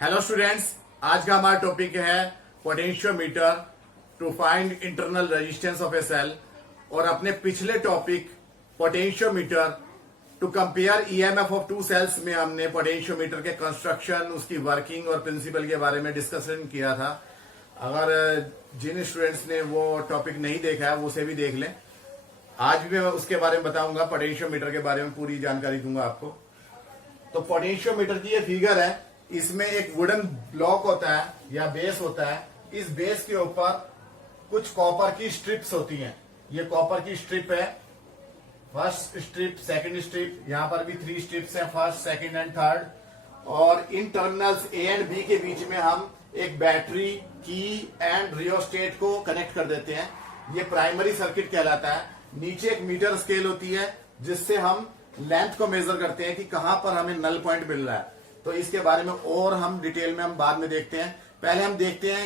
Hello students, आज का हमारा टॉपिक है potentiometer to find internal resistance of a cell. और अपने पिछले topic potentiometer to compare EMF of two cells में हमने पोटेंशियोमीटर के कंस्ट्रक्शन, उसकी वर्किंग और प्रिंसिपल के बारे में डिस्कशन किया था। अगर जिन स्टूडेंट्स ने वो टॉपिक नहीं देखा है वो उसे भी देख लें। आज भी मैं उसके बारे में बताऊंगा, पोटेंशियोमीटर के बारे में पूरी जानकारी दूंगा आपको। तो पोटेंशियोमीटर की ये फिगर है, इसमें एक वुडन ब्लॉक होता है या बेस होता है। इस बेस के ऊपर कुछ कॉपर की स्ट्रिप्स होती हैं। ये कॉपर की स्ट्रिप है, फर्स्ट स्ट्रिप, सेकंड स्ट्रिप, यहां पर भी 3 स्ट्रिप्स हैं, फर्स्ट, सेकंड एंड थर्ड। और इन टर्मिनल्स ए एंड बी के बीच में हम एक बैटरी, की एंड रियोस्टेट को कनेक्ट कर देते हैं। ये प्राइमरी सर्किट कहलाता है। नीचे एक मीटर स्केल होती है जिससे हम लेंथ को मेजर करते हैं कि कहां पर हमें नल पॉइंट मिल रहा है। तो इसके बारे में और हम डिटेल में हम बाद में देखते हैं। पहले हम देखते हैं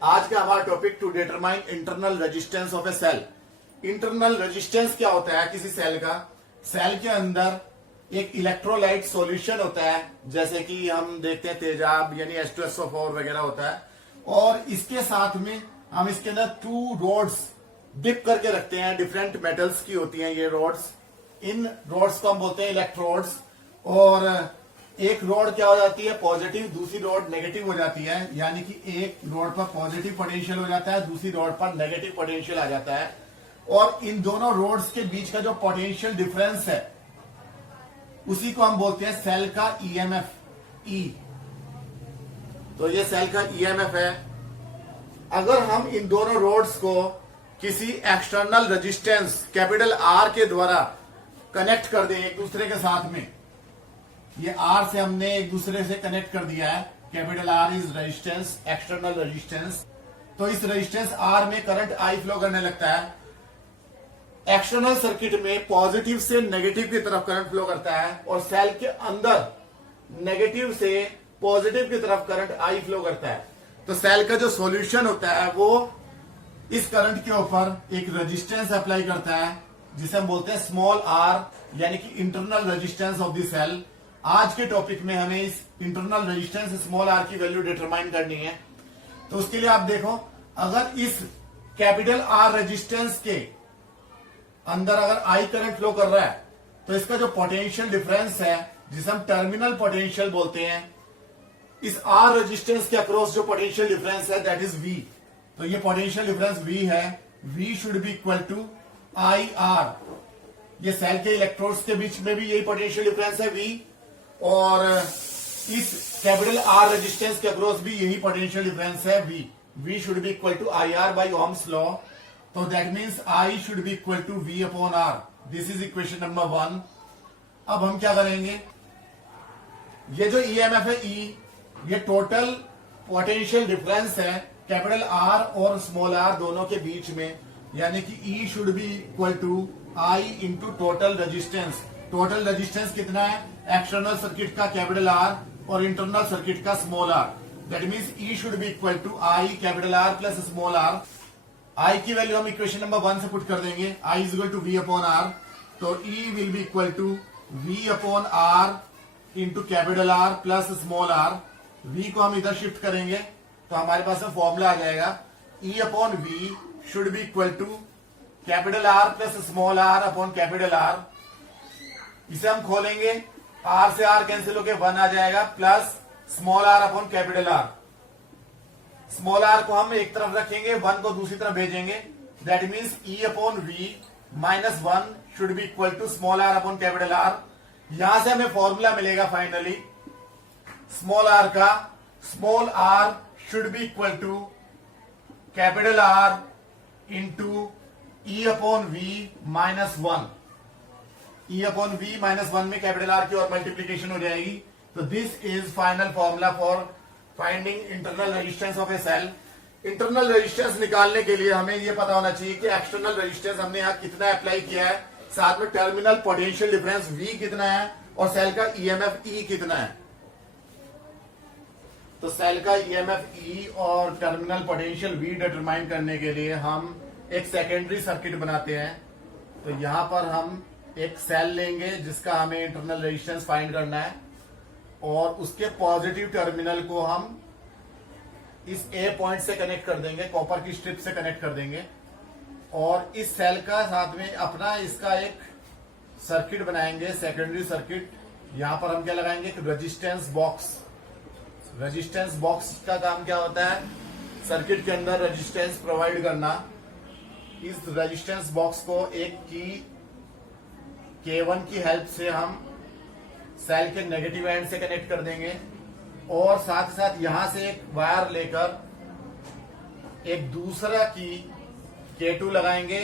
आज का हमारा topic, to determine internal resistance of a cell. Internal resistance क्या होता है किसी सेल का? सेल के अंदर एक इलेक्ट्रोलाइट सॉल्यूशन होता है, जैसे कि हम देखते हैं तेजाब यानी H2SO4 वगैरह होता है। और इसके साथ में हम इसके अंदर 2 रोड्स डिप करके रखते हैं, डिफरेंट मेटल्स की होती हैं ये रोड्स। इन रोड्स को हम बोलते हैं इलेक्ट्रोड्स। और एक रोड क्या हो जाती है पॉजिटिव, दूसरी रोड नेगेटिव हो जाती है। यानी कि एक रोड पर पॉजिटिव पोटेंशियल हो जाता है, दूसरी रोड पर नेगेटिव पोटेंशियल आ जाता है। और इन दोनों रोड्स के बीच का जो पोटेंशियल डिफरेंस है उसी को हम बोलते हैं सेल का ईएमएफ, ई। तो ये सेल का ईएमएफ है। अगर हम इन दोनों रोड्स को किसी एक्सटर्नल रेजिस्टेंस कैपिटल आर के द्वारा कनेक्ट कर दें एक दूसरे के साथ में, ये आर से हमने एक दूसरे से कनेक्ट कर दिया है। Capital are is resistance, external resistance. तो इस रेजिस्टेंस आर में करंट आई फ्लो करने लगता है। एक्सटर्नल सर्किट में पॉजिटिव से नेगेटिव की तरफ करंट फ्लो करता है और सेल के अंदर नेगेटिव से पॉजिटिव की तरफ करंट आई फ्लो करता है। तो सेल का जो सॉल्यूशन होता है वो इस करंट के ऊपर एक रेजिस्टेंस अप्लाई करता है जिसे हम बोलते हैं स्मॉल आर, यानी कि internal resistance of the cell. आज के टॉपिक में हमें इस इंटरनल रेजिस्टेंस स्मॉल आर की वैल्यू डिटरमाइन करनी है। तो उसके लिए आप देखो, अगर इस कैपिटल आर रेजिस्टेंस के अंदर अगर आई करंट फ्लो कर रहा है तो इसका जो पोटेंशियल डिफरेंस है, जिसे हम टर्मिनल पोटेंशियल बोलते हैं, इस आर रेजिस्टेंस के अक्रॉस जो पोटेंशियल डिफरेंस है दैट इज वी। तो ये पोटेंशियल डिफरेंस वी है। V should be equal to I R. ये सेल के इलेक्ट्रोड्स के बीच में भी यही पोटेंशियल डिफरेंस है वी, और इस कैपिटल आर रेजिस्टेंस के अक्रॉस भी यही पोटेंशियल डिफरेंस है V. V should be equal to I R by Ohm's law. तो that means I should be equal to V upon R. This is equation number 1। अब हम क्या करेंगे, ये जो ईएमएफ है ई, ये टोटल पोटेंशियल डिफरेंस है कैपिटल आर और स्मॉल आर दोनों के बीच में। यानी कि E should be equal to I into total resistance. Total resistance कितना है एक्सटर्नल सर्किट का कैपिटल आर और इंटरनल सर्किट का small R. That means E should be equal to I capital R plus small R. I की value हम equation number 1 से put कर देंगे, I is equal to V upon R. तो E will be equal to V upon R into capital R plus small R. V को हम इधर shift करेंगे तो हमारे पास में फॉर्मूला आ जाएगा, E upon V should be equal to capital R plus small r upon capital R. इसे हम खोलेंगे, आर से आर कैंसिल होकर 1 आ जाएगा, plus small r upon capital R. Small r को हम एक तरफ रखेंगे, 1 को दूसरी तरफ भेजेंगे। That means E upon V minus 1 should be equal to small r upon capital R. यहां से हमें फॉर्मूला मिलेगा फाइनली स्मॉल आर का, small r should be equal to capital R into E upon V minus 1। E upon V minus 1 में capital R की और multiplication हो जाएगी। तो this is final formula for finding internal resistance of a cell. Internal resistance निकालने के लिए हमें यह पता होना चाहिए कि एक्सटर्नल रेजिस्टेंस हमने यहां कितना अप्लाई किया है, साथ में टर्मिनल पोटेंशियल डिफरेंस वी कितना है और सेल का ईएमएफ ई कितना है। तो सेल का ईएमएफ ई और टर्मिनल पोटेंशियल वी डिटरमाइन करने के लिए हम एक सेकेंडरी सर्किट बनाते हैं। तो यहां पर हम एक सेल लेंगे जिसका हमें इंटरनल रेजिस्टेंस फाइंड करना है। और उसके पॉजिटिव टर्मिनल को हम इस ए पॉइंट से कनेक्ट कर देंगे, कॉपर की स्ट्रिप से कनेक्ट कर देंगे और इस सेल का साथ में अपना इसका एक सर्किट बनाएंगे, सेकेंडरी सर्किट। यहां पर हम क्या लगाएंगे, एक रेजिस्टेंस बॉक्स। रेजिस्टेंस बॉक्स का काम क्या होता है, सर्किट के अंदर रेजिस्टेंस प्रोवाइड करना। इस रेजिस्टेंस बॉक्स को एक की K1 की हेल्प से हम सेल के नेगेटिव एंड से कनेक्ट कर देंगे और साथ ही साथ यहां से एक वायर लेकर एक दूसरा की K2 लगाएंगे,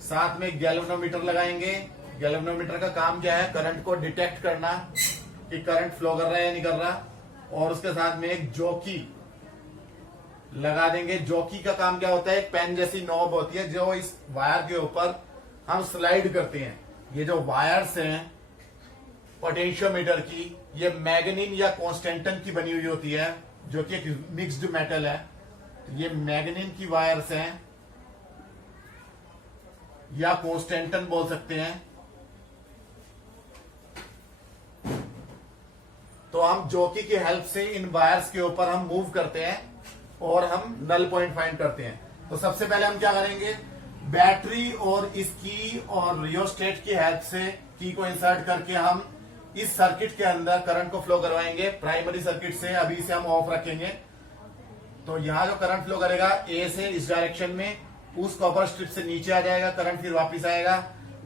साथ में गैल्वेनोमीटर लगाएंगे। गैल्वेनोमीटर का काम क्या है, करंट को डिटेक्ट करना कि करंट फ्लो कर रहा है या नहीं कर रहा। और उसके साथ में एक जॉकी लगा देंगे। जॉकी का काम क्या होता है, एक पेन जैसी नॉब होती है जो इस वायर के ऊपर हम स्लाइड करते हैं। ये जो वायर्स हैं पोटेंशियोमीटर की, ये मैग्नीन या कॉन्स्टेंटन की बनी हुई होती है, जो कि एक मिक्स्ड मेटल है। ये मैग्नीन की वायर्स हैं या कॉन्स्टेंटन बोल सकते हैं। तो हम जॉकी की हेल्प से इन वायर्स के ऊपर हम मूव करते हैं और हम नल पॉइंट फाइंड करते हैं। तो सबसे पहले हम क्या करेंगे, बैटरी और इसकी और रियोस्टेट की हेल्प से की को इंसर्ट करके हम इस सर्किट के अंदर करंट को फ्लो करवाएंगे। प्राइमरी सर्किट से अभी इसे हम ऑफ रखेंगे। तो यहां जो करंट फ्लो करेगा ए से इस डायरेक्शन में, उस कॉपर स्ट्रिप से नीचे आ जाएगा करंट, फिर वापस आएगा,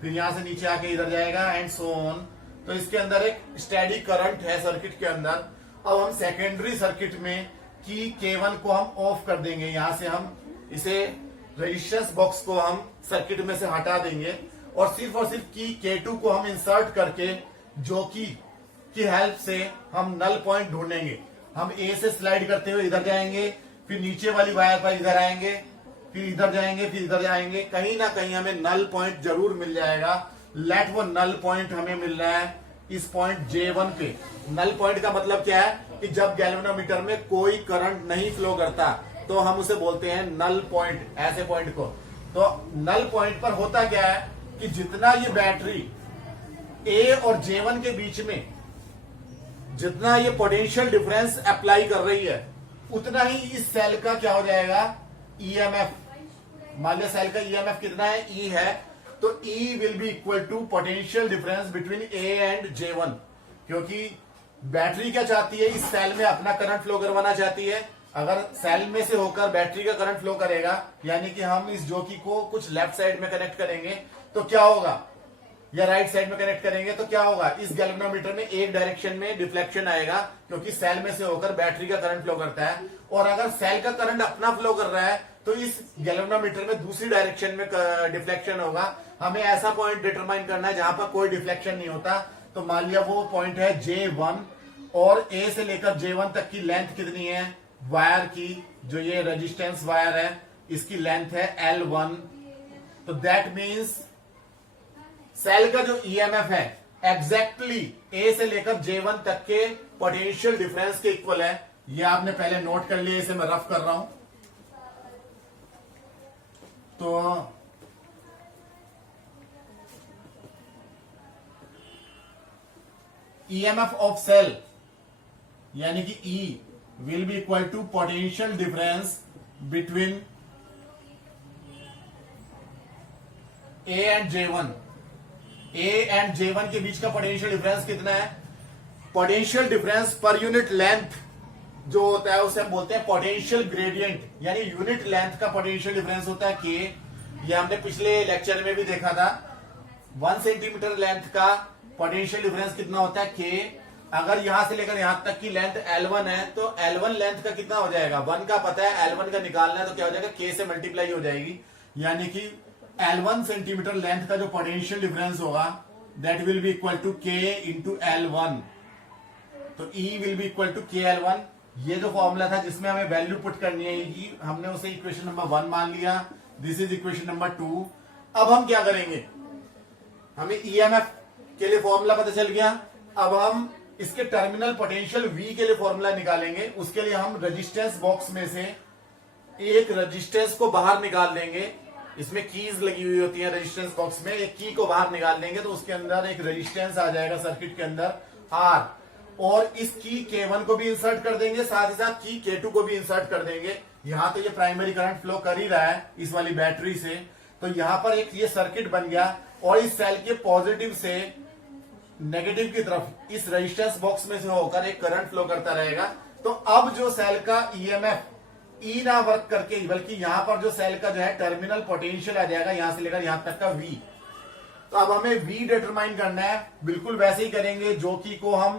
फिर यहां से नीचे आके इधर जाएगा एंड सो ऑन। तो इसके अंदर एक स्टेडी करंट है सर्किट के अंदर। अब हम सेकेंडरी सर्किट में की K1 को हम ऑफ कर देंगे। यहां से हम इसे रेजिस्टेंस बॉक्स को हम सर्किट में से हटा देंगे और सिर्फ की K2 को हम इंसर्ट करके जॉकी की हेल्प से हम नल पॉइंट ढूंढेंगे। हम ए से स्लाइड करते हुए इधर जाएंगे, फिर नीचे वाली वायर पर इधर आएंगे, फिर इधर जाएंगे, फिर इधर जाएंगे। कहीं ना कहीं हमें नल पॉइंट जरूर मिल जाएगा। लेट वो नल पॉइंट हमें मिल रहा है इस पॉइंट J1 पे। नल पॉइंट का मतलब क्या है कि जब गैल्वेनोमीटर में कोई करंट नहीं फ्लो करता तो हम उसे बोलते हैं नल पॉइंट, ऐसे पॉइंट को। तो नल पॉइंट पर होता क्या है कि जितना ये बैटरी ए और J1 के बीच में जितना ये पोटेंशियल डिफरेंस अप्लाई कर रही है, उतना ही इस सेल का क्या हो जाएगा, ईएमएफ। मान लिया सेल का ईएमएफ कितना है, ई है, तो E will be equal to potential difference between A and J1। क्योंकि बैटरी क्या चाहती है, इस सेल में अपना करंट फ्लो करवाना चाहती है। अगर सेल में से होकर बैटरी का करंट फ्लो करेगा, यानी कि हम इस जॉकी को कुछ लेफ्ट साइड में कनेक्ट करेंगे तो क्या होगा, या राइट साइड में कनेक्ट करेंगे तो क्या होगा, इस गैल्वेनोमीटर में एक डायरेक्शन में डिफ्लेक्शन आएगा क्योंकि सेल में से होकर बैटरी का करंट फ्लो करता है। और अगर सेल का करंट अपना फ्लो कर रहा है तो इस गैल्वेनोमीटर में दूसरी डायरेक्शन में डिफ्लेक्शन होगा। हमें ऐसा पॉइंट डिटरमाइन करना है जहां पर कोई डिफ्लेक्शन नहीं होता। तो मान लिया वो पॉइंट है J1 और ए से लेकर J1 तक की लेंथ कितनी है वायर की, जो ये रेजिस्टेंस वायर है इसकी लेंथ है L1। तो दैट मीन्स सेल का जो ईएमएफ है एग्जैक्टली ए से लेकर J1 तक के पोटेंशियल डिफरेंस के इक्वल है। ये आपने पहले नोट कर लिया, इसे मैं रफ कर रहा हूं। तो ईएमएफ ऑफ सेल यानी कि E will be equal to potential difference between A and J1। A and J1 के बीच का पोटेंशियल डिफरेंस कितना है, potential difference per unit length जो होता है उसे हम बोलते हैं पोटेंशियल ग्रेडियंट, यानी यूनिट लेंथ का पोटेंशियल डिफरेंस होता है K। ये हमने पिछले लेक्चर में भी देखा था। 1 सेंटीमीटर लेंथ का पोटेंशियल डिफरेंस कितना होता है K। अगर यहां से लेकर यहां तक की लेंथ L1 है तो L1 लेंथ का कितना हो जाएगा, 1 का पता है, L1 का निकालना है तो क्या हो जाएगा, K से मल्टीप्लाई हो जाएगी। यानी कि L1 सेंटीमीटर लेंथ का जो पोटेंशियल डिफरेंस होगा that will be equal to K into L1। तो E will be equal to KL1। ये जो फॉर्मूला था जिसमें हमें वैल्यू पुट करनी है, हमने उसे इक्वेशन नंबर 1 मान लिया। This is equation number 2। अब हम क्या करेंगे, हमें ईएमएफ के लिए फॉर्मूला पता चल गया। अब हम इसके टर्मिनल पोटेंशियल V के लिए फॉर्मूला निकालेंगे। उसके लिए हम रेजिस्टेंस बॉक्स में से एक रेजिस्टेंस को बाहर निकाल देंगे। इसमें कीज लगी हुई होती है रेजिस्टेंस बॉक्स में, एक की को बाहर निकाल देंगे तो उसके अंदर एक रेजिस्टेंस आ जाएगा सर्किट के अंदर R। और इस की K1 को भी इंसर्ट कर देंगे, साथ ही साथ की K2 को भी इंसर्ट कर देंगे। यहां तो ये प्राइमरी करंट फ्लो कर ही रहा है इस वाली बैटरी से, तो यहां पर एक ये सर्किट बन गया और इस सेल के पॉजिटिव से नेगेटिव की तरफ इस रेजिस्टेंस बॉक्स में से होकर एक करंट फ्लो करता रहेगा। तो अब जो सेल का ईएमएफ ई ना वर्क करके, बल्कि यहां पर जो सेल का जो है टर्मिनल पोटेंशियल आ जाएगा यहां से लेकर यहां तक का वी। तो अब हमें वी डिटरमाइन करना है, बिल्कुल वैसे ही करेंगे जो कि को हम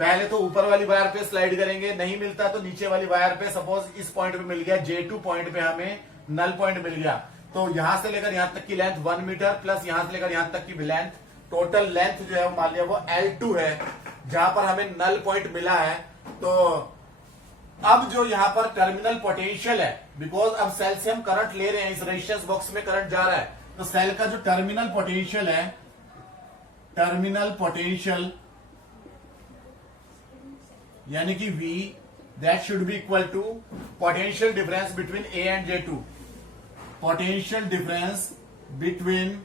पहले तो ऊपर वाली वायर पे स्लाइड करेंगे, नहीं मिलता तो नीचे वाली वायर पे, सपोज इस पॉइंट पे मिल गया, J2 पॉइंट पे हमें नल पॉइंट मिल गया, तो यहां से लेकर यहां तक की लेंथ 1 मीटर प्लस यहां से लेकर यहां तक की लेंथ, टोटल लेंथ जो है वो मान लिया वो L2 है, जहां पर हमें नल पॉइंट मिला है। तो अब जो यहां पर टर्मिनल पोटेंशियल है, बिकॉज अब सेल से हम करंट ले रहे हैं, इस रेजिस्टेंस बॉक्स में करंट जा रहा है, तो सेल का जो टर्मिनल पोटेंशियल है, टर्मिनल पोटेंशियल यानी कि V, that should be equal to potential difference between A and J2, potential difference between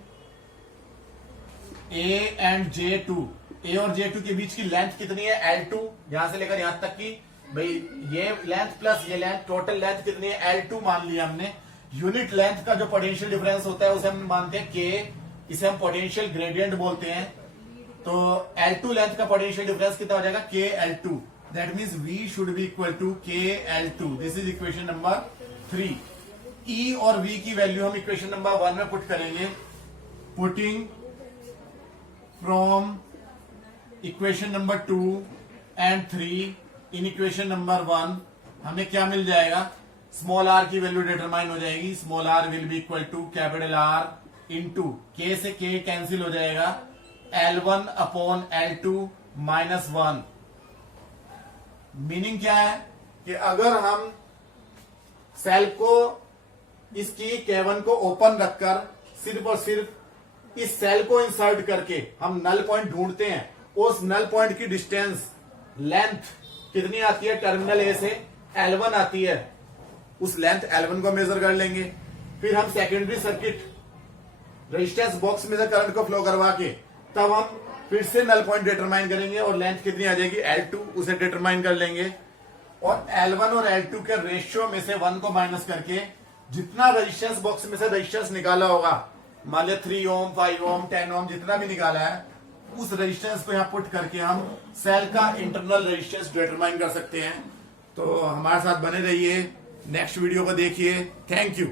A and J2, A और J2 के बीच की लेंथ कितनी है, L2, यहां से लेकर यहां तक की, भाई ये लेंथ प्लस ये लेंथ, टोटल लेंथ कितनी है, L2 मान लिया हमने। यूनिट लेंथ का जो पोटेंशियल डिफरेंस होता है उसे हम मानते हैं K, इसे हम पोटेंशियल ग्रेडियंट बोलते हैं। तो L2 लेंथ का पोटेंशियल डिफरेंस कितना हो जाएगा, KL2, that means V should be equal to KL2। This is equation number 3। E और V की वैल्यू हम इक्वेशन नंबर 1 में पुट करेंगे। Putting from equation number 2 and 3 in equation number 1 हमें क्या मिल जाएगा, स्मॉल r की वैल्यू डिटरमाइन हो जाएगी। Small r will be equal to capital R into K से K कैंसिल हो जाएगा, L1 upon L2 minus 1। Meaning क्या है कि अगर हम सेल को इसकी K1 को ओपन रखकर सिर्फ और सिर्फ इस सेल को इंसर्ट करके हम नल पॉइंट ढूंढते हैं, उस नल पॉइंट की डिस्टेंस लेंथ कितनी आती है, टर्मिनल ए से L1 आती है, उस लेंथ L1 को मेजर कर लेंगे। फिर हम सेकेंडरी सर्किट रेजिस्टेंस बॉक्स में से करंट को फ्लो करवा के तब हम फिर से नल पॉइंट डिटरमाइन करेंगे और लेंथ कितनी आ जाएगी, L2, उसे डिटरमाइन कर लेंगे। और L1 और L2 के रेशियो में से 1 को माइनस करके जितना रेजिस्टेंस बॉक्स में से रेजिस्टेंस निकाला होगा, मान लिया 3 ओम, 5 ओम, 10 ओम, जितना भी निकाला है, उस रेजिस्टेंस को यहाँ पुट करके हम सेल का इंटरनल रेजिस्टेंस डिटरमाइन कर सकते हैं। तो हमारे साथ बने रहिए, नेक्स्ट वीडियो को देखिए। Thank you.